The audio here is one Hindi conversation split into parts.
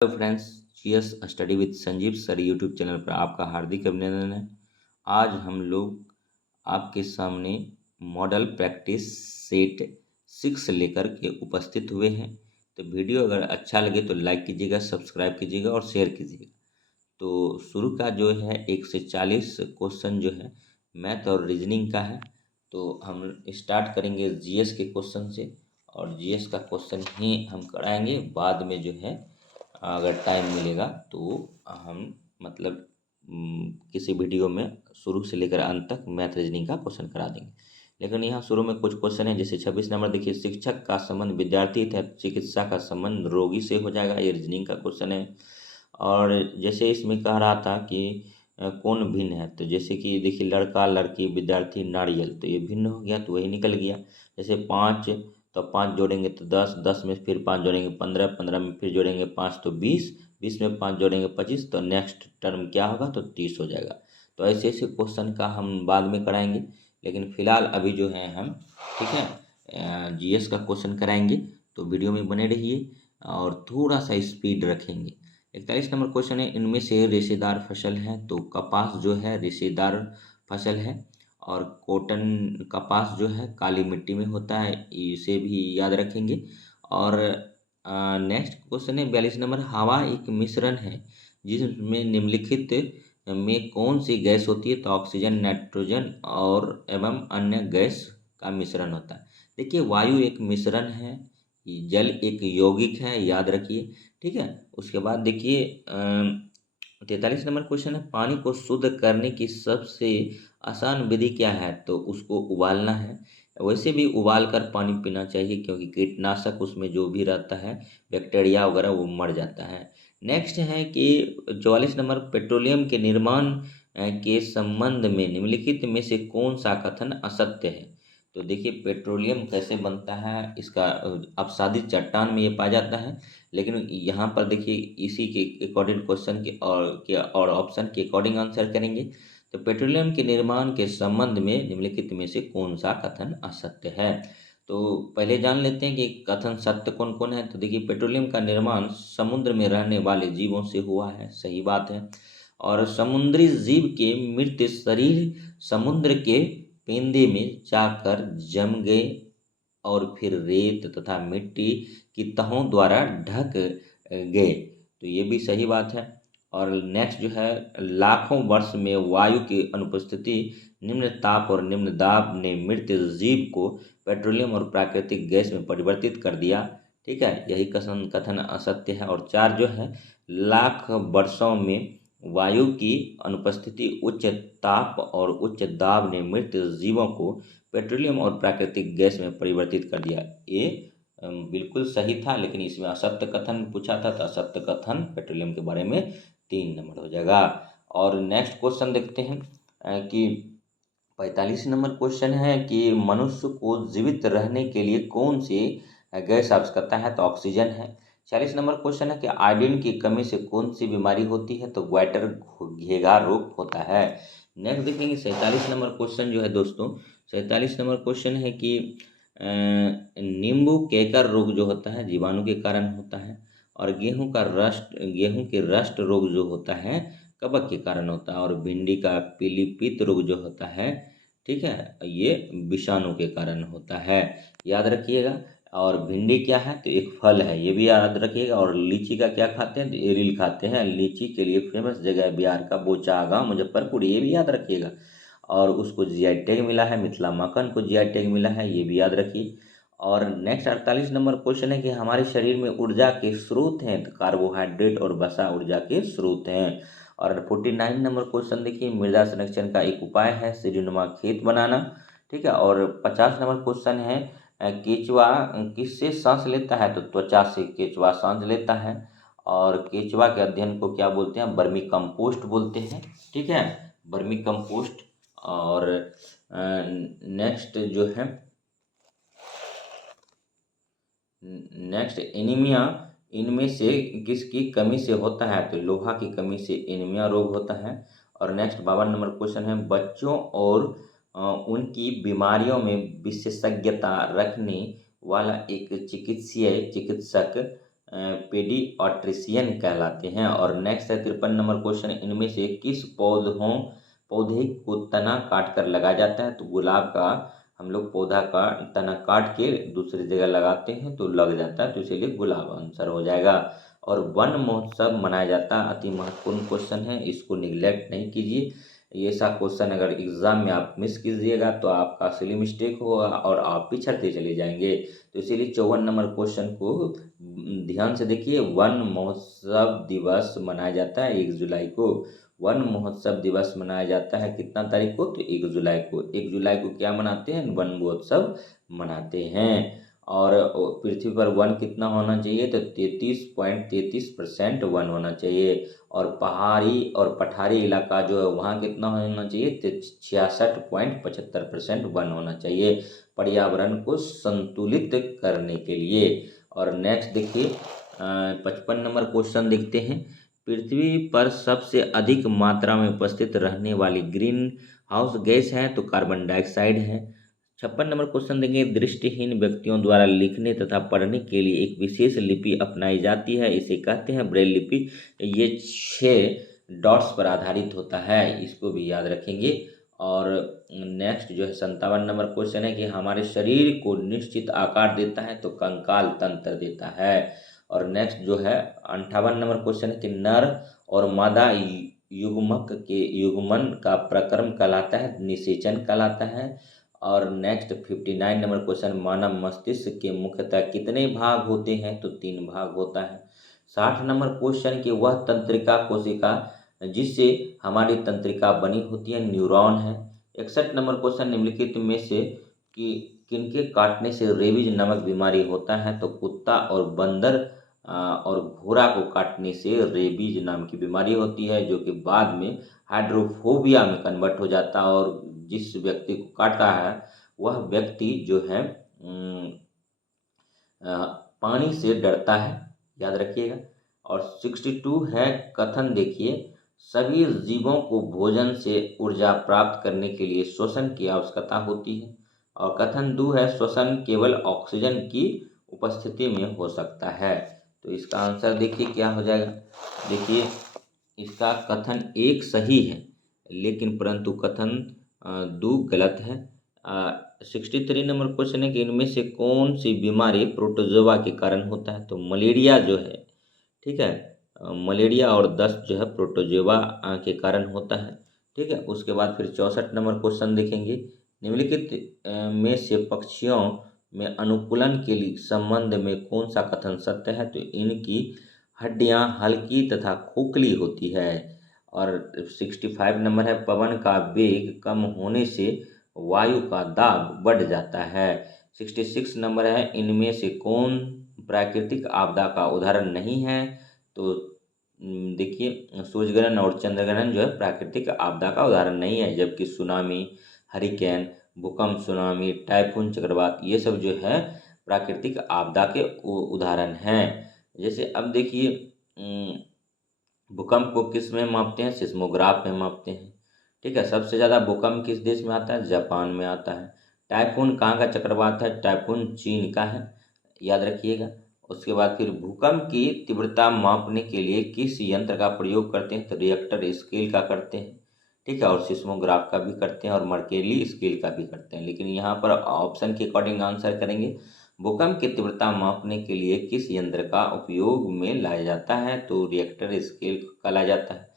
Hello friends, GS study with Sanjeev sir YouTube channel पर आपका हार्दिक अभिनंदन है। आज हम लोग आपके सामने मॉडल प्रैक्टिस सेट 6 लेकर के उपस्थित हुए हैं। तो वीडियो अगर अच्छा लगे तो लाइक कीजिएगा, सब्सक्राइब कीजिएगा और शेयर कीजिएगा। तो शुरू का जो है 1 से 40 क्वेश्चन जो है मैथ और रीजनिंग का है। तो हम स्टार्ट करेंगे जीएस के क्वेश्चन से और जीएस का क्वेश्चन ही हम कराएंगे। बाद में जो है अगर टाइम मिलेगा तो हम मतलब किसी वीडियो में शुरू से लेकर अंत तक मैथ रीजनिंग का क्वेश्चन करा देंगे। लेकिन यहाँ शुरू में कुछ क्वेश्चन है, जैसे 26 नंबर देखिए, शिक्षक का संबंध विद्यार्थी तथा चिकित्सा का संबंध रोगी से हो जाएगा। ये रीजनिंग का क्वेश्चन है। और जैसे इसमें कह रहा था कि कौन भिन्न है, तो जैसे कि देखिए लड़का लड़की विद्यार्थी नारियल, तो ये भिन्न हो गया तो वही निकल गया। जैसे 5 तो 5 जोड़ेंगे तो 10, 10 में फिर 5 जोड़ेंगे 15, 15 में फिर जोड़ेंगे 5 तो 20, 20 में 5 जोड़ेंगे 25, तो नेक्स्ट टर्म क्या होगा तो 30 हो जाएगा। तो ऐसे ऐसे क्वेश्चन का हम बाद में कराएंगे, लेकिन फिलहाल अभी जो है हम ठीक है जीएस का क्वेश्चन कराएंगे। तो वीडियो में बने रहिए और थोड़ा सा स्पीड रखेंगे। 41 नंबर क्वेश्चन है, इनमें से रेशेदार फसल है, तो कपास जो है रेशेदार फसल है और कॉटन कपास जो है काली मिट्टी में होता है, इसे भी याद रखेंगे। और नेक्स्ट क्वेश्चन है 42 नंबर, हवा एक मिश्रण है जिसमें निम्नलिखित में कौन सी गैस होती है, तो ऑक्सीजन, नाइट्रोजन और एवं अन्य गैस का मिश्रण होता है। देखिए वायु एक मिश्रण है, जल एक यौगिक है, याद रखिए। ठीक है, उसके बाद देखिए 43 नंबर क्वेश्चन है, पानी को शुद्ध करने की सबसे आसान विधि क्या है, तो उसको उबालना है। वैसे भी उबाल कर पानी पीना चाहिए क्योंकि कीटनाशक उसमें जो भी रहता है बैक्टीरिया वगैरह वो मर जाता है। नेक्स्ट है कि 44 नंबर, पेट्रोलियम के निर्माण के संबंध में निम्नलिखित में से कौन सा कथन असत्य है। तो देखिए पेट्रोलियम कैसे बनता है, इसका अपसादित चट्टान में ये पाया जाता है। लेकिन यहाँ पर देखिए इसी के अकॉर्डिंग क्वेश्चन के और ऑप्शन के अकॉर्डिंग आंसर करेंगे। तो पेट्रोलियम के निर्माण के संबंध में निम्नलिखित में से कौन सा कथन असत्य है। तो पहले जान लेते हैं कि कथन सत्य कौन कौन है। तो देखिए पेट्रोलियम का निर्माण समुद्र में रहने वाले जीवों से हुआ है, सही बात है। और समुद्री जीव के मृत शरीर समुद्र के पेंदे में जाकर जम गए और फिर रेत तथा मिट्टी की तहों द्वारा ढक गए, तो ये भी सही बात है। और नेक्स्ट जो है, लाखों वर्ष में वायु की अनुपस्थिति, निम्न ताप और निम्न दाब ने मृत जीव को पेट्रोलियम और प्राकृतिक गैस में परिवर्तित कर दिया। ठीक है, यही कथन कथन असत्य है। और 4 जो है, लाख वर्षों में वायु की अनुपस्थिति, उच्च ताप और उच्च दाब ने मृत जीवों को पेट्रोलियम और प्राकृतिक गैस में परिवर्तित कर दिया। ये बिल्कुल सही था, लेकिन इसमें असत्य कथन पूछा था, तो असत्य कथन पेट्रोलियम के बारे में 3 नंबर हो जाएगा। और नेक्स्ट क्वेश्चन देखते हैं कि 45 नंबर क्वेश्चन है कि मनुष्य को जीवित रहने के लिए कौन सी गैस आवश्यकता है, तो ऑक्सीजन है। 40 नंबर क्वेश्चन है कि आयोडीन की कमी से कौन सी बीमारी होती है, तो ग्वाइटर घेगा रोग होता है। नेक्स्ट देखेंगे 47 नंबर क्वेश्चन जो है दोस्तों, 47 नंबर क्वेश्चन है कि नींबू केकर रोग जो होता है जीवाणु के कारण होता है। और गेहूं के रस्ट रोग जो होता है कवक के कारण होता है। और भिंडी का पीलीपित रोग जो होता है, ठीक है, ये विषाणु के कारण होता है, याद रखिएगा। और भिंडी क्या है, तो एक फल है, ये भी याद रखिएगा। और लीची का क्या खाते हैं, तो एरिल खाते हैं। लीची के लिए फेमस जगह है बिहार का बोचा गाँव मुजफ्फरपुर, ये भी याद रखिएगा। और उसको जीआई टैग मिला है, मिथिला मक्खन को जीआई टैग मिला है, ये भी याद रखिए। और नेक्स्ट 48 नंबर क्वेश्चन है कि हमारे शरीर में ऊर्जा के स्रोत हैं, तो कार्बोहाइड्रेट और वसा ऊर्जा के स्रोत हैं। और 49 नंबर क्वेश्चन देखिए, मृदा संरक्षण का एक उपाय है सीढ़ीनुमा खेत बनाना। ठीक है। और 50 नंबर क्वेश्चन है केचुआ किससे सांस लेता है, तो त्वचा से केचुआ सांस लेता है। और केचुआ के अध्ययन को क्या बोलते हैं, वर्मी कंपोस्ट बोलते हैं। ठीक है, वर्मी कंपोस्ट। और नेक्स्ट जो है, नेक्स्ट एनीमिया इनमें से किसकी कमी से होता है, तो लोहा की कमी से एनीमिया रोग होता है। और नेक्स्ट 52 नंबर क्वेश्चन है, बच्चों और उनकी बीमारियों में विशेषज्ञता रखने वाला एक चिकित्सक पेडियाट्रिशियन कहलाते हैं। और नेक्स्ट है 53 नंबर क्वेश्चन, इनमें से किस पौधे को तना काट कर लगाया जाता है? तो गुलाब का हम लोग पौधा का तना काट के दूसरी जगह लगाते हैं तो लग जाता है, तो इसीलिए गुलाब आंसर हो जाएगा। और वन महोत्सव मनाया जाता है, अति महत्वपूर्ण क्वेश्चन है, इसको निगलेक्ट नहीं कीजिए। ये ऐसा क्वेश्चन अगर एग्जाम में आप मिस कीजिएगा तो आपका सिली मिस्टेक होगा और आप पिछड़ते चले जाएंगे। तो इसीलिए 54 नंबर क्वेश्चन को ध्यान से देखिए। वन महोत्सव दिवस मनाया जाता है 1 जुलाई को। वन महोत्सव दिवस मनाया जाता है कितना तारीख को? तो 1 जुलाई को। 1 जुलाई को क्या मनाते हैं? वन महोत्सव मनाते हैं। और पृथ्वी पर वन कितना होना चाहिए? तो 33.33% वन होना चाहिए। और पहाड़ी और पठारी इलाका जो है वहाँ कितना होना चाहिए? तो 66.75% वन होना चाहिए पर्यावरण को संतुलित करने के लिए। और नेक्स्ट देखिए 55 नंबर क्वेश्चन देखते हैं। पृथ्वी पर सबसे अधिक मात्रा में उपस्थित रहने वाली ग्रीन हाउस गैस है? तो कार्बन डाइऑक्साइड है। 56 नंबर क्वेश्चन देंगे, दृष्टिहीन व्यक्तियों द्वारा लिखने तथा पढ़ने के लिए एक विशेष लिपि अपनाई जाती है, इसे कहते हैं ब्रेल लिपि। ये 6 डॉट्स पर आधारित होता है, इसको भी याद रखेंगे। और नेक्स्ट जो है 57 नंबर क्वेश्चन है कि हमारे शरीर को निश्चित आकार देता है? तो कंकाल तंत्र देता है। और नेक्स्ट जो है 58 नंबर क्वेश्चन है कि नर और मादा युग्मक के युग्मन का प्रक्रम कहलाता है? निषेचन कहलाता है। और नेक्स्ट 59 नंबर क्वेश्चन, मानव मस्तिष्क के मुख्यतः कितने भाग होते हैं? तो 3 भाग होता है। 60 नंबर क्वेश्चन कि वह तंत्रिका कोशिका जिससे हमारी तंत्रिका बनी होती है? न्यूरॉन है। 61 नंबर क्वेश्चन, निम्नलिखित में से कि किनके काटने से रेबीज नामक बीमारी होता है? तो कुत्ता और बंदर और घोड़ा को काटने से रेबीज नाम की बीमारी होती है, जो कि बाद में हाइड्रोफोबिया में कन्वर्ट हो जाता है। और जिस व्यक्ति को काटा है वह व्यक्ति जो है पानी से डरता है, याद रखिएगा। और 62 है कथन देखिए, सभी जीवों को भोजन से ऊर्जा प्राप्त करने के लिए श्वसन की आवश्यकता होती है। और कथन 2 है, श्वसन केवल ऑक्सीजन की उपस्थिति में हो सकता है। तो इसका आंसर देखिए क्या हो जाएगा। देखिए इसका कथन 1 सही है, लेकिन परंतु कथन 2 गलत है। 63 नंबर क्वेश्चन है कि इनमें से कौन सी बीमारी प्रोटोजोआ के कारण होता है? तो मलेरिया जो है, ठीक है, मलेरिया और दस्त जो है प्रोटोजोआ के कारण होता है, ठीक है। उसके बाद फिर 64 नंबर क्वेश्चन देखेंगे, निम्नलिखित में से पक्षियों में अनुकूलन के लिए संबंध में कौन सा कथन सत्य है? तो इनकी हड्डियां हल्की तथा खोखली होती है। और 65 नंबर है, पवन का वेग कम होने से वायु का दाब बढ़ जाता है। 66 नंबर है, इनमें से कौन प्राकृतिक आपदा का उदाहरण नहीं है? तो देखिए सूर्यग्रहण और चंद्रग्रहण जो है प्राकृतिक आपदा का उदाहरण नहीं है, जबकि सुनामी, हरिकेन, भूकंप, सुनामी, टाइफून, चक्रवात ये सब जो है प्राकृतिक आपदा के उदाहरण हैं। जैसे अब देखिए भूकंप को किस में मापते हैं? सिस्मोग्राफ में मापते हैं, ठीक है। सबसे ज़्यादा भूकंप किस देश में आता है? जापान में आता है। टाइफून कहाँ का चक्रवात है? टाइफून चीन का है, याद रखिएगा। उसके बाद फिर भूकंप की तीव्रता मापने के लिए किस यंत्र का प्रयोग करते हैं? तो रिएक्टर स्केल का करते हैं, ठीक है। और सिस्मोग्राफ का भी करते हैं और मर्केली स्केल का भी करते हैं, लेकिन यहाँ पर ऑप्शन के अकॉर्डिंग आंसर करेंगे। भूकंप की तीव्रता मापने के लिए किस यंत्र का उपयोग में लाया जाता है? तो रिएक्टर स्केल कहलाया जाता है।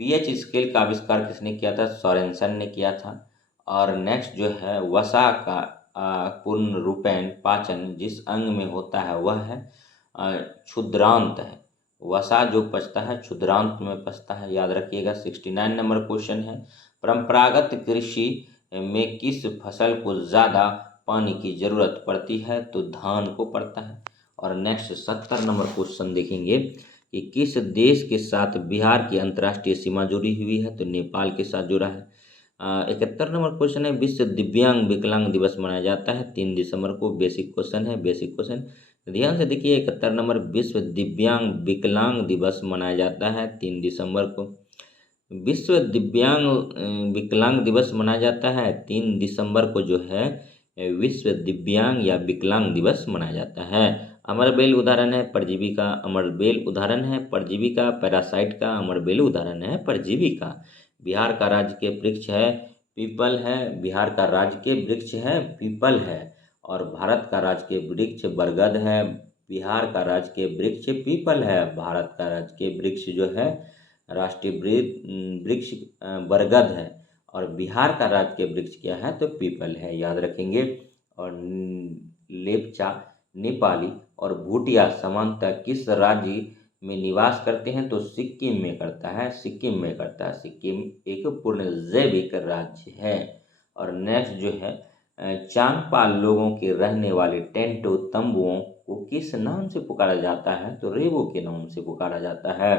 पीएच स्केल का आविष्कार किसने किया था? सोरेनसन ने किया था। और नेक्स्ट जो है वसा का पूर्ण रूपेण पाचन जिस अंग में होता है वह है क्षुद्रांत है। वसा जो पचता है क्षुद्रांत में पचता है, याद रखिएगा। 69 नंबर क्वेश्चन है, परंपरागत कृषि में किस फसल को ज़्यादा पानी की ज़रूरत पड़ती है? तो धान को पड़ता है। और नेक्स्ट 70 नंबर क्वेश्चन देखेंगे कि किस देश के साथ बिहार की अंतर्राष्ट्रीय सीमा जुड़ी हुई है? तो नेपाल के साथ जुड़ा है। 71 नंबर क्वेश्चन है, विश्व दिव्यांग विकलांग दिवस मनाया जाता है 3 दिसंबर को। बेसिक क्वेश्चन है, बेसिक क्वेश्चन ध्यान से देखिए। 71 नंबर, विश्व दिव्यांग विकलांग दिवस मनाया जाता है 3 दिसंबर को। विश्व दिव्यांग विकलांग दिवस मनाया जाता है 3 दिसंबर को जो है विश्व दिव्यांग या विकलांग दिवस मनाया जाता है। अमरबेल उदाहरण है परजीवी का, अमरबेल उदाहरण है परजीवी का, पैरासाइट का, अमरबेल उदाहरण है परजीवी का। बिहार का राज्य के वृक्ष है पीपल है, बिहार का राज्य के वृक्ष है पीपल है। और भारत का राज्य के वृक्ष बरगद है, बिहार का राज्य के वृक्ष पीपल है, भारत का राज्य के वृक्ष जो है राष्ट्रीय वृक्ष बरगद है। और बिहार का राज्य के वृक्ष क्या है तो पीपल है, याद रखेंगे। और लेपचा, नेपाली और भूटिया सामान्यतः किस राज्य में निवास करते हैं तो सिक्किम में करता है, सिक्किम में करता है। सिक्किम एक पूर्ण जैविक राज्य है। और नेक्स्ट जो है चांगपा लोगों के रहने वाले टेंटो तंबुओं को किस नाम से पुकारा जाता है तो रेवो के नाम से पुकारा जाता है।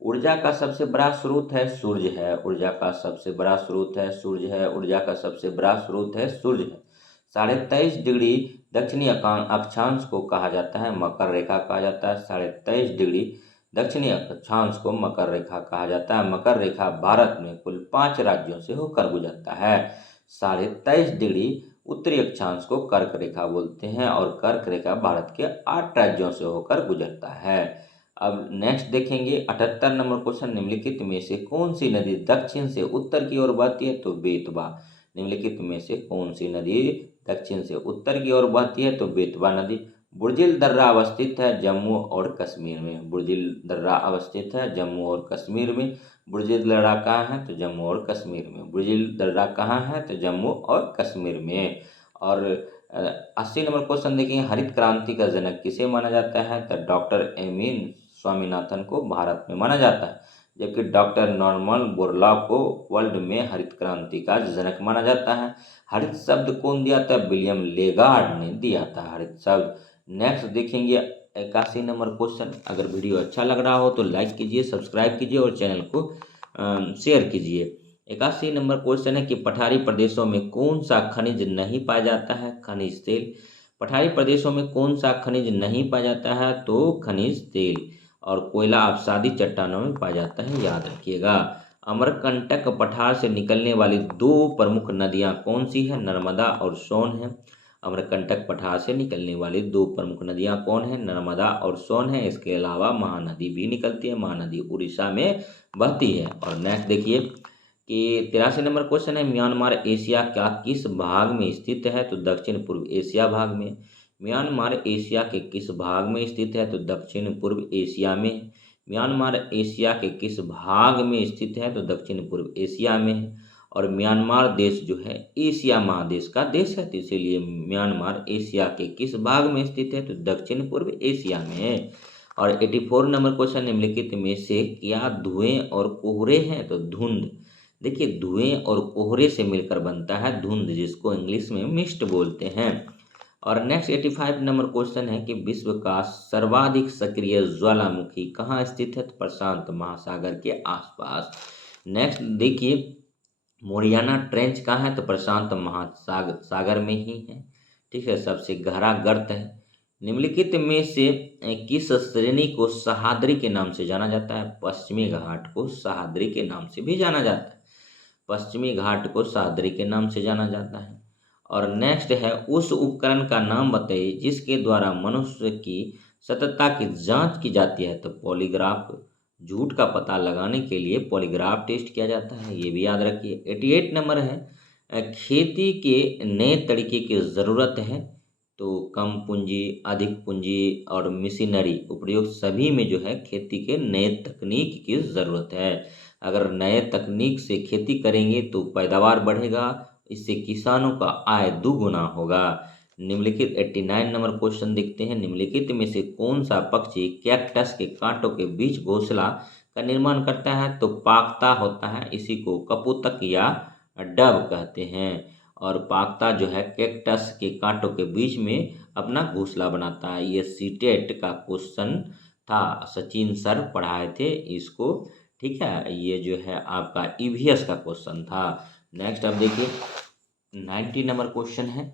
ऊर्जा का सबसे बड़ा स्रोत है सूर्य है, ऊर्जा का सबसे बड़ा स्रोत है सूर्य है, ऊर्जा का सबसे बड़ा स्रोत है सूर्य है। 23.5 डिग्री दक्षिणी अक्षांश को कहा जाता है मकर रेखा कहा जाता है। 23.5 डिग्री दक्षिणी अक्षांश को मकर रेखा कहा जाता है। मकर रेखा भारत में कुल 5 राज्यों से होकर गुजरता है। 23.5 डिग्री उत्तरी अक्षांश को कर्क रेखा बोलते हैं और कर्क रेखा भारत के 8 राज्यों से होकर गुजरता है। अब नेक्स्ट देखेंगे 78 नंबर क्वेश्चन, निम्नलिखित में से कौन सी नदी दक्षिण से उत्तर की ओर बहती है तो बेतवा। निम्नलिखित में से कौन सी नदी दक्षिण से उत्तर की ओर बहती है तो बेतवा नदी। बुर्जिल दर्रा अवस्थित है जम्मू और कश्मीर में, बुर्जिल दर्रा अवस्थित है जम्मू और कश्मीर में। बुर्जिल दर्रा कहाँ है तो जम्मू और कश्मीर में, बुर्जिल दर्रा कहाँ है तो जम्मू और कश्मीर में। और 80 नंबर क्वेश्चन देखिए, हरित क्रांति का जनक किसे माना जाता है तो डॉक्टर एम स्वामीनाथन को भारत में माना जाता है, जबकि डॉक्टर नॉर्मन बोरलॉग को वर्ल्ड में हरित क्रांति का जनक माना जाता है। हरित शब्द कौन दिया था विलियम लेगार्ड ने दिया था हरित शब्द। नेक्स्ट देखेंगे 81 नंबर क्वेश्चन। अगर वीडियो अच्छा लग रहा हो तो लाइक कीजिए, सब्सक्राइब कीजिए और चैनल को शेयर कीजिए। 81 नंबर क्वेश्चन है कि पठारी प्रदेशों में कौन सा खनिज नहीं पाया जाता है खनिज तेल। पठारी प्रदेशों में कौन सा खनिज नहीं पाया जाता है तो खनिज तेल। और कोयला आबशादी चट्टानों में पाया जाता है, याद रखिएगा। अमरकंटक पठार से निकलने वाली 2 प्रमुख नदियां कौन सी है नर्मदा और सोन है। अमरकंटक पठार से निकलने वाली 2 प्रमुख नदियां कौन है नर्मदा और सोन है। इसके अलावा महानदी भी निकलती है, महानदी उड़ीसा में बहती है। और नेक्स्ट देखिए कि 83 नंबर क्वेश्चन है, म्यांमार एशिया का किस भाग में स्थित है तो दक्षिण पूर्व एशिया भाग में। म्यांमार एशिया के किस भाग में स्थित है तो दक्षिण पूर्व एशिया में। म्यांमार एशिया के किस भाग में स्थित है तो दक्षिण पूर्व एशिया में है। और म्यांमार देश जो है एशिया महादेश का देश है, तो इसीलिए म्यांमार एशिया के किस भाग में स्थित है तो दक्षिण पूर्व एशिया में है। और 84 नंबर क्वेश्चन, निम्नलिखित में से क्या धुएं और कोहरे हैं तो धुंध। देखिए धुएं और कोहरे से मिलकर बनता है धुंध, जिसको इंग्लिश में मिस्ट बोलते हैं। और नेक्स्ट 85 नंबर क्वेश्चन है कि विश्व का सर्वाधिक सक्रिय ज्वालामुखी कहाँ स्थित है तो प्रशांत महासागर के आसपास। नेक्स्ट देखिए मोरियाना ट्रेंच कहाँ है तो प्रशांत महासागर में ही है, ठीक है, सबसे गहरा गर्त है। निम्नलिखित में से किस श्रेणी को सह्याद्री के नाम से जाना जाता है। पश्चिमी घाट को सह्याद्री के नाम से भी जाना जाता है, पश्चिमी घाट को सह्याद्री के नाम से जाना जाता है। और नेक्स्ट है उस उपकरण का नाम बताइए जिसके द्वारा मनुष्य की सतता की जांच की जाती है तो पॉलीग्राफ। झूठ का पता लगाने के लिए पॉलीग्राफ टेस्ट किया जाता है, ये भी याद रखिए। 88 नंबर है खेती के नए तरीके की ज़रूरत है तो कम पूंजी, अधिक पूंजी और मशीनरी उपयोग सभी में जो है खेती के नए तकनीक की ज़रूरत है। अगर नए तकनीक से खेती करेंगे तो पैदावार बढ़ेगा, इससे किसानों का आय दुगुना होगा। निम्नलिखित 89 नंबर क्वेश्चन देखते हैं, निम्नलिखित में से कौन सा पक्षी कैक्टस के कांटों के बीच घोंसला का निर्माण करता है तो पाकता होता है, इसी को कपोतक या डब कहते हैं। और पाकता जो है कैक्टस के कांटों के बीच में अपना घोंसला बनाता है। ये सीटेट का क्वेश्चन था, सचिन सर पढ़ाए थे इसको, ठीक है। ये जो है आपका ईवीएस का क्वेश्चन था। नेक्स्ट अब देखिए 90 नंबर क्वेश्चन है,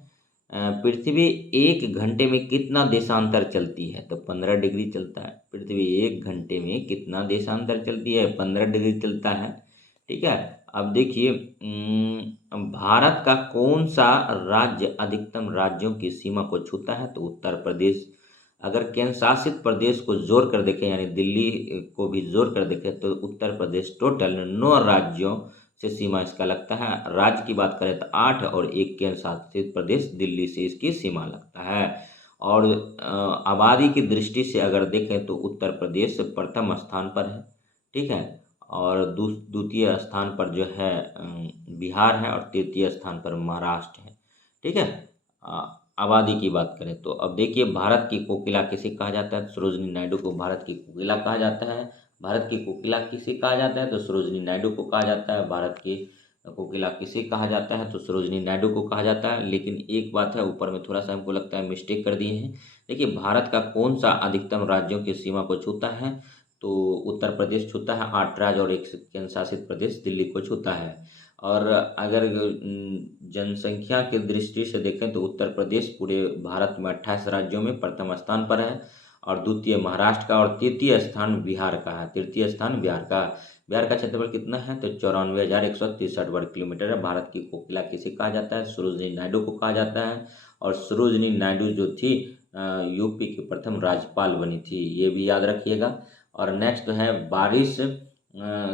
पृथ्वी 1 घंटे में कितना देशांतर चलती है तो 15 डिग्री चलता है। पृथ्वी 1 घंटे में कितना देशांतर चलती है 15 डिग्री चलता है, ठीक है। अब देखिए भारत का कौन सा राज्य अधिकतम राज्यों की सीमा को छूता है तो उत्तर प्रदेश। अगर केंद्र शासित प्रदेश को जोड़ कर देखें यानी दिल्ली को भी जोड़ कर देखें तो उत्तर प्रदेश टोटल 9 राज्यों से सीमा इसका लगता है। राज्य की बात करें तो 8 और एक केंद्र शासित प्रदेश दिल्ली से इसकी सीमा लगता है। और आबादी की दृष्टि से अगर देखें तो उत्तर प्रदेश प्रथम स्थान पर है, ठीक है। और द्वितीय स्थान पर जो है बिहार है और तृतीय स्थान पर महाराष्ट्र है, ठीक है। आबादी की बात करें तो अब देखिए भारत की कोकिला किसे कहा जाता है, सरोजिनी नायडू को भारत की कोकिला कहा जाता है। भारत की कोकिला किसे कहा जाता है तो सरोजिनी नायडू को कहा जाता है। भारत की कोकिला किसे कहा जाता है तो सरोजिनी नायडू को कहा जाता है। लेकिन एक बात है, ऊपर में थोड़ा सा हमको लगता है मिस्टेक कर दिए हैं। देखिए भारत का कौन सा अधिकतम राज्यों की सीमा को छूता है तो उत्तर प्रदेश छूता है 8 राज्य और एक केंद्र शासित प्रदेश दिल्ली को छूता है। और अगर जनसंख्या की दृष्टि से देखें तो उत्तर प्रदेश पूरे भारत में 28 राज्यों में प्रथम स्थान पर है और द्वितीय महाराष्ट्र का और तृतीय स्थान बिहार का है। तृतीय स्थान बिहार का। बिहार का क्षेत्रफल कितना है तो 94,163 वर्ग किलोमीटर है। भारत की कोकिला किसे कहा जाता है, सरोजिनी नायडू को कहा जाता है। और सरोजिनी नायडू जो थी यूपी की प्रथम राज्यपाल बनी थी, ये भी याद रखिएगा। और नेक्स्ट है बारिश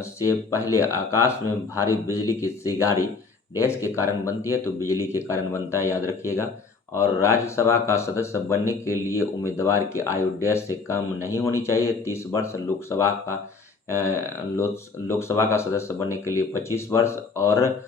से पहले आकाश में भारी बिजली की चिंगारी डैश के कारण बनती है तो बिजली के कारण बनता है, याद रखिएगा। और राज्यसभा का सदस्य बनने के लिए उम्मीदवार की आयु डैश से कम नहीं होनी चाहिए 30 वर्ष। लोकसभा का सदस्य बनने के लिए 25 वर्ष और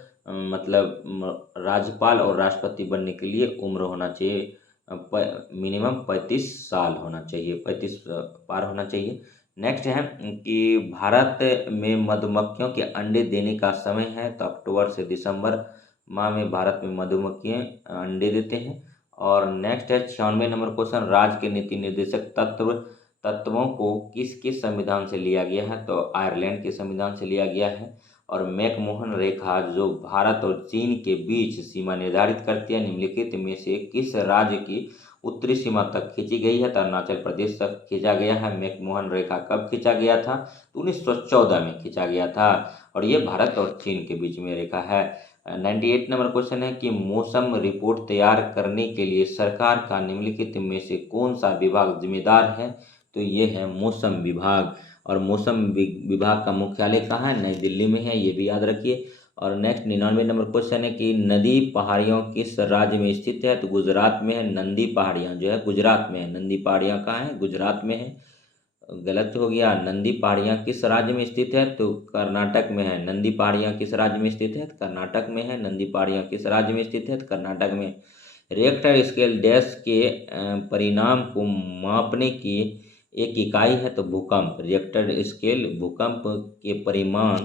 राज्यपाल और राष्ट्रपति बनने के लिए उम्र होना चाहिए मिनिमम 35 साल होना चाहिए, 35 पार होना चाहिए। नेक्स्ट है कि भारत में मधुमक्खियों के अंडे देने का समय है तो अक्टूबर से दिसंबर माह में भारत में मधुमक्खियाँ अंडे देते हैं। और नेक्स्ट है 96 नंबर क्वेश्चन, राज्य के नीति निर्देशक तत्वों को किसके संविधान से लिया गया है तो आयरलैंड के संविधान से लिया गया है। और मैकमोहन रेखा जो भारत और चीन के बीच सीमा निर्धारित करती है निम्नलिखित में से किस राज्य की उत्तरी सीमा तक खींची गई है तो अरुणाचल प्रदेश तक खींचा गया है। मैकमोहन रेखा कब खींचा गया था तो 1914 में खींचा गया था और ये भारत और चीन के बीच में रेखा है। 98 नंबर क्वेश्चन है कि मौसम रिपोर्ट तैयार करने के लिए सरकार का निम्नलिखित में से कौन सा विभाग जिम्मेदार है तो ये है मौसम विभाग। और मौसम विभाग का मुख्यालय कहाँ है, नई दिल्ली में है, ये भी याद रखिए। और नेक्स्ट 99 नंबर क्वेश्चन है कि नदी पहाड़ियों किस राज्य में स्थित है तो गुजरात में है। नंदी पहाड़ियाँ जो है गुजरात में है। नंदी पहाड़ियाँ कहाँ है, गुजरात में है, गलत हो गया। नंदी पहाड़ियाँ किस राज्य में स्थित है तो कर्नाटक में है। नंदी पहाड़ियाँ किस राज्य में स्थित है कर्नाटक में है। नंदी पहाड़ियाँ किस राज्य में स्थित है कर्नाटक में। रिएक्टर स्केल डैश के परिणाम को मापने की एक इकाई है तो भूकंप। रिएक्टर स्केल भूकंप के परिमाण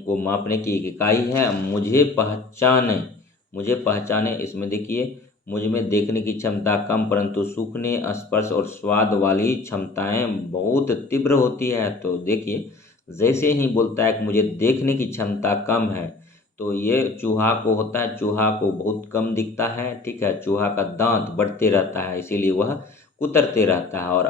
को मापने की एक इकाई है। मुझे पहचाने इसमें देखिए, मुझ में देखने की क्षमता कम परंतु सूखने स्पर्श और स्वाद वाली क्षमताएं बहुत तीव्र होती है। तो देखिए जैसे ही बोलता है कि मुझे देखने की क्षमता कम है तो ये चूहा को होता है, चूहा को बहुत कम दिखता है, ठीक है। चूहा का दांत बढ़ते रहता है इसीलिए वह कुतरते रहता है। और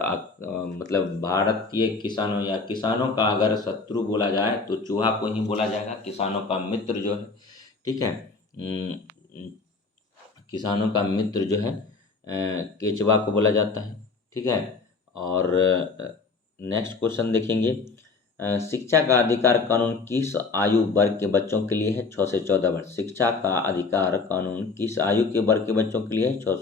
भारतीय किसानों या किसानों का अगर शत्रु बोला जाए तो चूहा को ही बोला जाएगा। किसानों का मित्र जो है, ठीक है, किसानों का मित्र जो है केचुआ को बोला जाता है, ठीक है। और नेक्स्ट क्वेश्चन देखेंगे, शिक्षा का अधिकार कानून किस आयु वर्ग के बच्चों के लिए है 6 से 14 वर्ष। शिक्षा का अधिकार कानून किस आयु के वर्ग के बच्चों के लिए है 6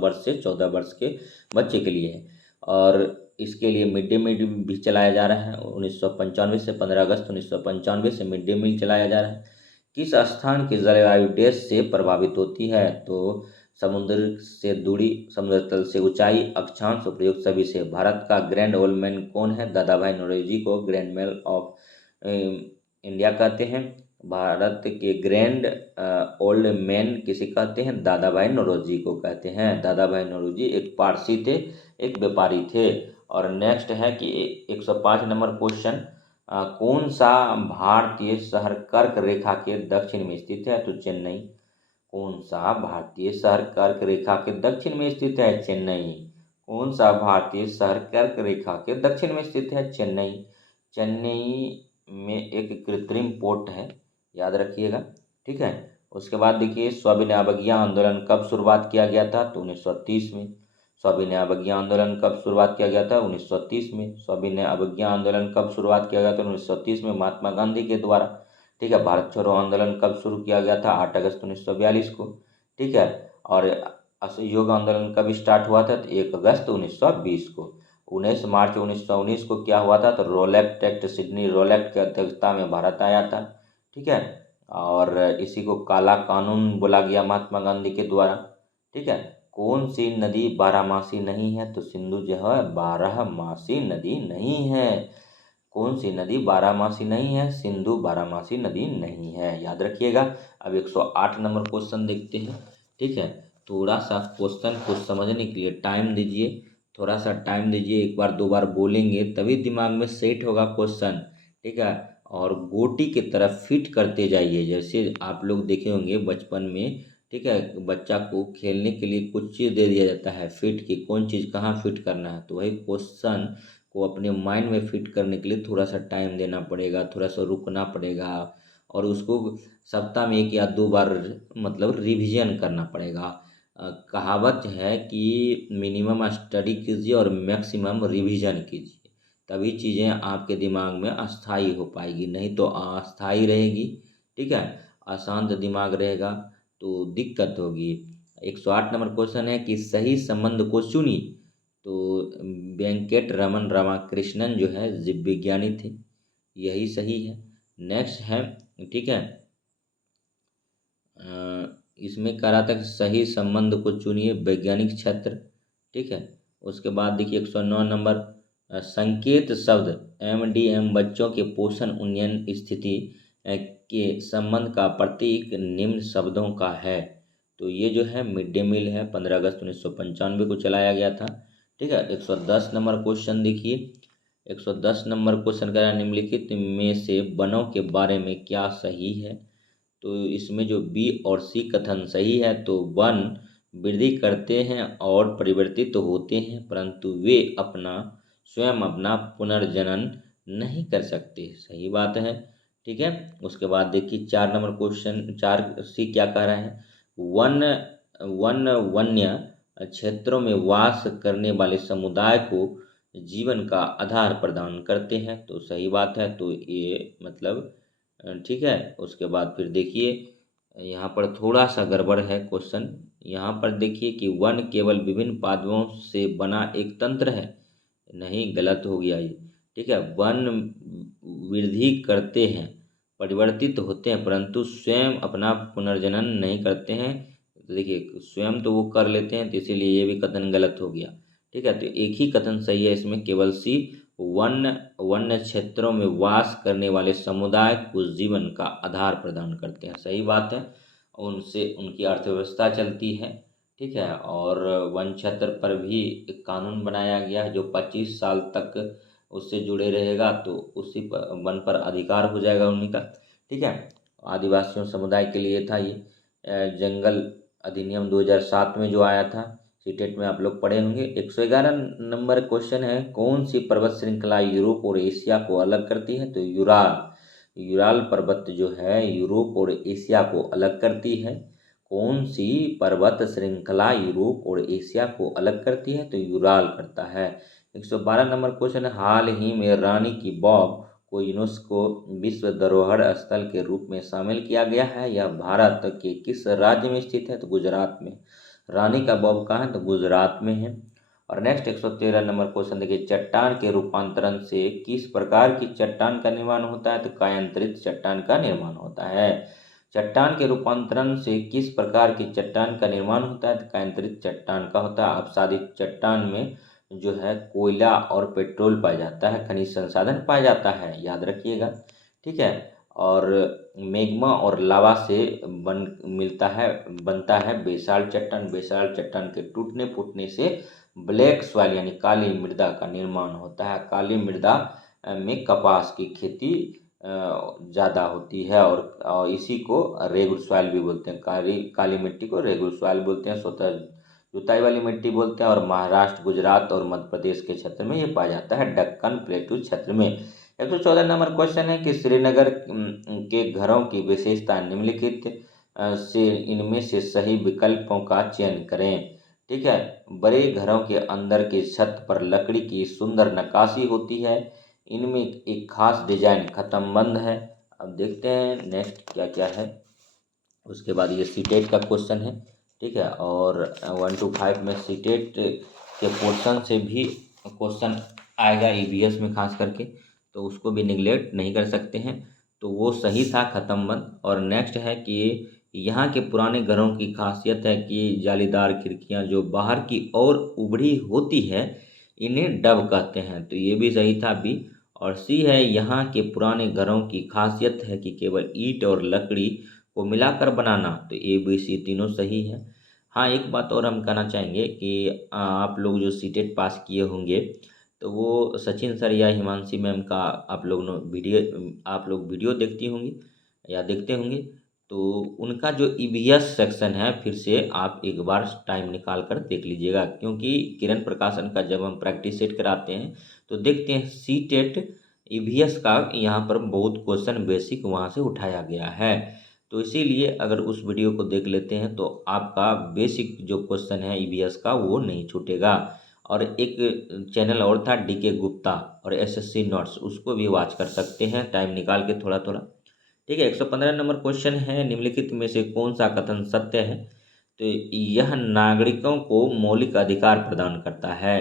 वर्ष से 14 वर्ष के बच्चे के लिए है। और इसके लिए मिड डे मील भी चलाया जा रहा है। 1995 से 15 अगस्त 1995 से मिड डे मील चलाया जा रहा है। किस स्थान की जलवायु देश से प्रभावित होती है तो समुद्र से दूरी, समुद्र तल से ऊंचाई, अक्षांश, उपयुक्त सभी से। भारत का ग्रैंड ओल्ड मैन कौन है, दादा भाई नौरोजी को ग्रैंड मेल ऑफ इंडिया कहते हैं। भारत के ग्रैंड ओल्ड मैन किसे कहते हैं, दादा भाई नौरोजी को कहते हैं। दादा भाई नौरोजी एक पारसी थे, एक व्यापारी थे। और नेक्स्ट है कि 105 नंबर क्वेश्चन, कौन सा भारतीय शहर कर्क रेखा के दक्षिण में स्थित है तो चेन्नई। कौन सा भारतीय शहर कर्क रेखा के दक्षिण में स्थित है, चेन्नई। कौन सा भारतीय शहर कर्क रेखा के दक्षिण में स्थित है, चेन्नई। चेन्नई में एक कृत्रिम पोर्ट है, याद रखिएगा, ठीक है। उसके बाद देखिए सविनय अवज्ञा आंदोलन कब शुरुआत किया गया था तो 1930 में। सविनय अवज्ञा आंदोलन कब शुरुआत किया गया था? 1930 में। सविनय अवज्ञा आंदोलन कब शुरुआत किया गया था? 1930 में, महात्मा गांधी के द्वारा। ठीक है। भारत छोड़ो आंदोलन कब शुरू किया गया था? 8 अगस्त 1942 को। ठीक है। और असहयोग आंदोलन कब स्टार्ट हुआ था? तो 1 अगस्त 1920 को। 19 मार्च 1919 को क्या हुआ था? तो रोलैक्ट एक्ट, सिडनी रोलैक्ट की अध्यक्षता में भारत आया था। ठीक है। और इसी को काला कानून बोला गया महात्मा गांधी के द्वारा। ठीक है। कौन सी नदी बारहमासी नहीं है? तो सिंधु जो है बारहमासी नदी नहीं है। कौन सी नदी बारहमासी नहीं है? सिंधु बारहमासी नदी नहीं है, याद रखिएगा। अब 108 नंबर क्वेश्चन देखते हैं। ठीक है। थोड़ा सा क्वेश्चन को समझने के लिए टाइम दीजिए, थोड़ा सा टाइम दीजिए। एक बार दो बार बोलेंगे तभी दिमाग में सेट होगा क्वेश्चन। ठीक है। और गोटी की तरफ फिट करते जाइए, जैसे आप लोग देखे होंगे बचपन में। ठीक है। बच्चा को खेलने के लिए कुछ चीज़ दे दिया जाता है फिट की, कौन चीज़ कहाँ फिट करना है, तो वही क्वेश्चन को अपने माइंड में फिट करने के लिए थोड़ा सा टाइम देना पड़ेगा, थोड़ा सा रुकना पड़ेगा, और उसको सप्ताह में 1 या 2 बार मतलब रिवीजन करना पड़ेगा। कहावत है कि मिनिमम स्टडी कीजिए और मैक्सिमम रिवीजन कीजिए, तभी चीज़ें आपके दिमाग में अस्थायी हो पाएगी, नहीं तो अस्थायी रहेगी। ठीक है। अशांत दिमाग रहेगा तो दिक्कत होगी। 108 नंबर क्वेश्चन है कि सही संबंध को चुनिए। तो वेंकट रमन रामाकृष्णन जो है जीव विज्ञानी थे, यही सही है। नेक्स्ट है, ठीक है, इसमें कह रहा था कि सही संबंध को चुनिए, वैज्ञानिक क्षेत्र। ठीक है। उसके बाद देखिए 109 नंबर, संकेत शब्द MDM बच्चों के पोषण उन्नयन स्थिति के संबंध का प्रतीक निम्न शब्दों का है। तो ये जो है मिड डे मील है, 15 अगस्त 1995 को चलाया गया था। ठीक है। 110 नंबर क्वेश्चन देखिए। 110 नंबर क्वेश्चन का निम्नलिखित में से वनों के बारे में क्या सही है? तो इसमें जो बी और सी कथन सही है। तो वन वृद्धि करते हैं और परिवर्तित तो होते हैं, परंतु वे स्वयं अपना पुनर्जनन नहीं कर सकते, सही बात है। ठीक है। उसके बाद देखिए 4 नंबर क्वेश्चन, 4C क्या कह रहा है? वन वन वन्य क्षेत्रों में वास करने वाले समुदाय को जीवन का आधार प्रदान करते हैं, तो सही बात है। तो ये मतलब ठीक है। उसके बाद फिर देखिए यहाँ पर थोड़ा सा गड़बड़ है क्वेश्चन। यहाँ पर देखिए कि वन केवल विभिन्न पादपों से बना एक तंत्र है, नहीं, गलत हो गया ये। ठीक है। वन वृद्धि करते हैं, परिवर्तित होते हैं, परंतु स्वयं अपना पुनर्जनन नहीं करते हैं। तो देखिए स्वयं तो वो कर लेते हैं, तो इसीलिए ये भी कथन गलत हो गया। ठीक है। तो एक ही कथन सही है इसमें, केवल सी, वन्य क्षेत्रों में वास करने वाले समुदाय को जीवन का आधार प्रदान करते हैं, सही बात है। उनसे उनकी अर्थव्यवस्था चलती है। ठीक है। और वन क्षेत्र पर भी एक कानून बनाया गया है जो 25 साल तक उससे जुड़े रहेगा, तो उसी पर वन पर अधिकार हो जाएगा उन्हीं का। ठीक है। आदिवासियों समुदाय के लिए था ये। जंगल अधिनियम 2007 में जो आया था, सीटेट में आप लोग पढ़े होंगे। 111 नंबर क्वेश्चन है, कौन सी पर्वत श्रृंखला यूरोप और एशिया को अलग करती है? तो यूराल पर्वत जो है यूरोप और एशिया को अलग करती है। कौन सी पर्वत श्रृंखला यूरोप और एशिया को अलग करती है? तो यूराल करता है। 112 नंबर क्वेश्चन है, हाल ही में रानी की बॉब को यूनेस्को विश्व धरोहर स्थल के रूप में शामिल किया गया है। यह भारत के किस राज्य में स्थित है? तो गुजरात में। रानी का बॉब कहाँ है? तो गुजरात में है। और नेक्स्ट 113 नंबर क्वेश्चन देखिए, चट्टान के रूपांतरण से किस प्रकार की चट्टान का निर्माण होता है? तो कायांतरित चट्टान का निर्माण होता है। चट्टान के रूपांतरण से किस प्रकार की चट्टान का निर्माण होता है? तो कायांतरित चट्टान का होता है। अपसादित चट्टान में जो है कोयला और पेट्रोल पाया जाता है, खनिज संसाधन पाया जाता है, याद रखिएगा। ठीक है। और मैग्मा और लावा से बनता है बेसाल्ट चट्टान। बेसाल्ट चट्टान के टूटने फूटने से ब्लैक सॉइल यानी काली मृदा का निर्माण होता है। काली मृदा में कपास की खेती ज़्यादा होती है, और इसी को रेगुल सॉइल भी बोलते हैं। काली मिट्टी को रेगुल सॉइल बोलते हैं, स्वतः जुताई वाली मिट्टी बोलते हैं। और महाराष्ट्र, गुजरात और मध्य प्रदेश के क्षेत्र में ये पाया जाता है, दक्कन प्लेटू क्षेत्र में। 114 नंबर क्वेश्चन है कि श्रीनगर के घरों की विशेषता निम्नलिखित से इनमें से सही विकल्पों का चयन करें। ठीक है। बड़े घरों के अंदर के छत पर लकड़ी की सुंदर नक्काशी होती है। इनमें एक खास डिजाइन खत्मबंद है। अब देखते हैं नेक्स्ट क्या क्या है। उसके बाद ये सीटेट का क्वेश्चन है। ठीक है, और 1 to 5 में सीटेट के पोर्शन से भी क्वेश्चन आएगा ईवीएस में खास करके, तो उसको भी निगलेक्ट नहीं कर सकते हैं। तो वो सही था खत्मबंद। और नेक्स्ट है कि यहाँ के पुराने घरों की खासियत है कि जालीदार खिड़कियाँ जो बाहर की ओर उभरी होती है, इन्हें डब कहते हैं। तो ये भी सही था बी। और सी है, यहाँ के पुराने घरों की खासियत है कि केवल ईंट और लकड़ी को मिलाकर बनाना। तो ए बी सी तीनों सही है। हाँ, एक बात और हम कहना चाहेंगे कि आप लोग जो सीटेट पास किए होंगे, तो वो सचिन सर या हिमांशी मैम का आप लोग वीडियो देखती होंगी या देखते होंगे। तो उनका जो ईवीएस सेक्शन है, फिर से आप एक बार टाइम निकाल कर देख लीजिएगा, क्योंकि किरण प्रकाशन का जब हम प्रैक्टिस सेट कराते हैं तो देखते हैं सीटेट ईवीएस का यहाँ पर बहुत क्वेश्चन बेसिक वहाँ से उठाया गया है। तो इसीलिए अगर उस वीडियो को देख लेते हैं तो आपका बेसिक जो क्वेश्चन है ईवीएस का वो नहीं छूटेगा। और एक चैनल और था डीके गुप्ता और एसएससी नोट्स, उसको भी वॉच कर सकते हैं टाइम निकाल के थोड़ा थोड़ा। ठीक है, 115 नंबर क्वेश्चन है, निम्नलिखित में से कौन सा कथन सत्य है। तो यह नागरिकों को मौलिक अधिकार प्रदान करता है।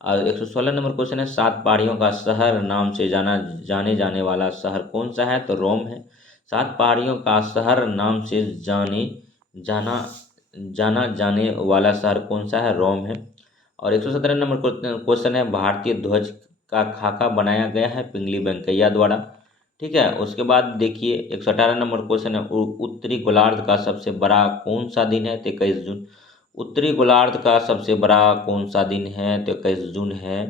और 116 नंबर क्वेश्चन है, 7 पहाड़ियों का शहर नाम से जाने जाने वाला शहर कौन सा है। तो रोम है। 7 पहाड़ियों का शहर नाम से जाना जाना जाने वाला शहर कौन सा है। रोम है। और 117 नंबर क्वेश्चन है, भारतीय ध्वज का खाका बनाया गया है पिंगली वेंकैया द्वारा। ठीक है, उसके बाद देखिए 118 नंबर क्वेश्चन है, उत्तरी गोलार्ध का सबसे बड़ा कौन सा दिन है। तो 21 जून। उत्तरी गोलार्ध का सबसे बड़ा कौन सा दिन है। तो 21 जून है।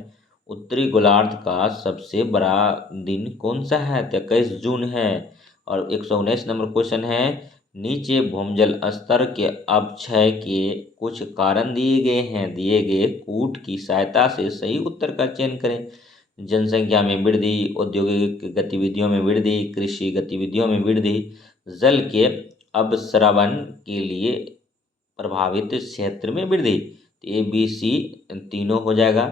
उत्तरी गोलार्ध का सबसे बड़ा दिन कौन सा है। तो 21 जून है। और 119 नंबर क्वेश्चन है, नीचे भूमजल स्तर के अपक्षय के कुछ कारण दिए गए हैं, दिए गए कूट की सहायता से सही उत्तर का चयन करें। जनसंख्या में वृद्धि, औद्योगिक गतिविधियों में वृद्धि, कृषि गतिविधियों में वृद्धि, जल के अवस्रवण के लिए प्रभावित क्षेत्र में वृद्धि। तो ए बी सी तीनों हो जाएगा।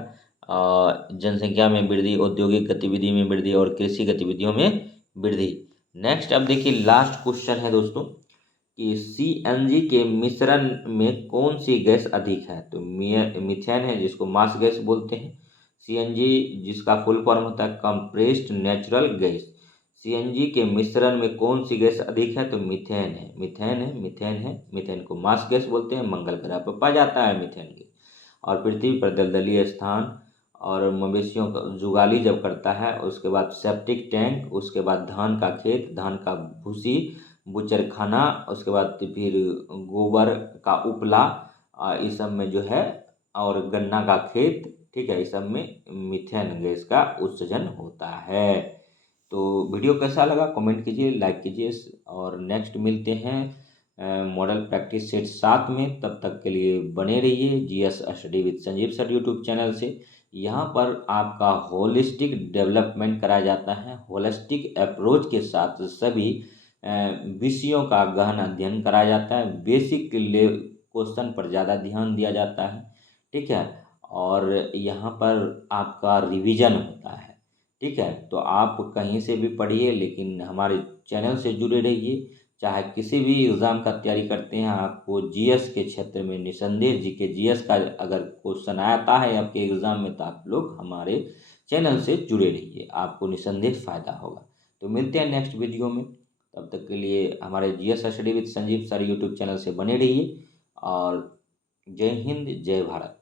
जनसंख्या में वृद्धि, औद्योगिक गतिविधि में वृद्धि और कृषि गतिविधियों में वृद्धि। नेक्स्ट अब देखिए लास्ट क्वेश्चन है दोस्तों कि सीएनजी के मिश्रण में कौन सी गैस अधिक है। तो मीथेन है, जिसको मास गैस बोलते हैं। सीएनजी जिसका फुल फॉर्म होता है कंप्रेस्ड नेचुरल गैस। सीएनजी के मिश्रण में कौन सी गैस अधिक है। तो मीथेन है, मीथेन है, मीथेन है। मीथेन को मास गैस बोलते हैं, मंगल ग्रह पर पाया जाता है मीथेन गैस। और पृथ्वी पर दलदलीय स्थान और मवेशियों का जुगाली जब करता है, उसके बाद सेप्टिक टैंक, उसके बाद धान का खेत, धान का भूसी, बुचरखाना, उसके बाद फिर गोबर का उपला, इस सब में जो है, और गन्ना का खेत। ठीक है, इस सब में मीथेन गैस का उत्सर्जन होता है। तो वीडियो कैसा लगा कमेंट कीजिए, लाइक कीजिए। और नेक्स्ट मिलते हैं मॉडल प्रैक्टिस सेट 7 में। तब तक के लिए बने रहिए GS study with Sanjeev sir YouTube channel से। यहाँ पर आपका होलिस्टिक डेवलपमेंट कराया जाता है। होलिस्टिक अप्रोच के साथ सभी विषयों का गहन अध्ययन कराया जाता है। बेसिक क्वेश्चन पर ज़्यादा ध्यान दिया जाता है। ठीक है, और यहाँ पर आपका रिवीजन होता है। ठीक है, तो आप कहीं से भी पढ़िए, लेकिन हमारे चैनल से जुड़े रहिए। चाहे किसी भी एग्ज़ाम का तैयारी करते हैं, आपको जीएस के क्षेत्र में निसंदेह जीके जीएस का अगर क्वेश्चन आता है आपके एग्ज़ाम में, तो आप लोग हमारे चैनल से जुड़े रहिए, आपको निसंदेह फ़ायदा होगा। तो मिलते हैं नेक्स्ट वीडियो में। तब तक के लिए हमारे GS study with Sanjeev sir YouTube channel से बने रहिए। और जय हिंद, जय भारत।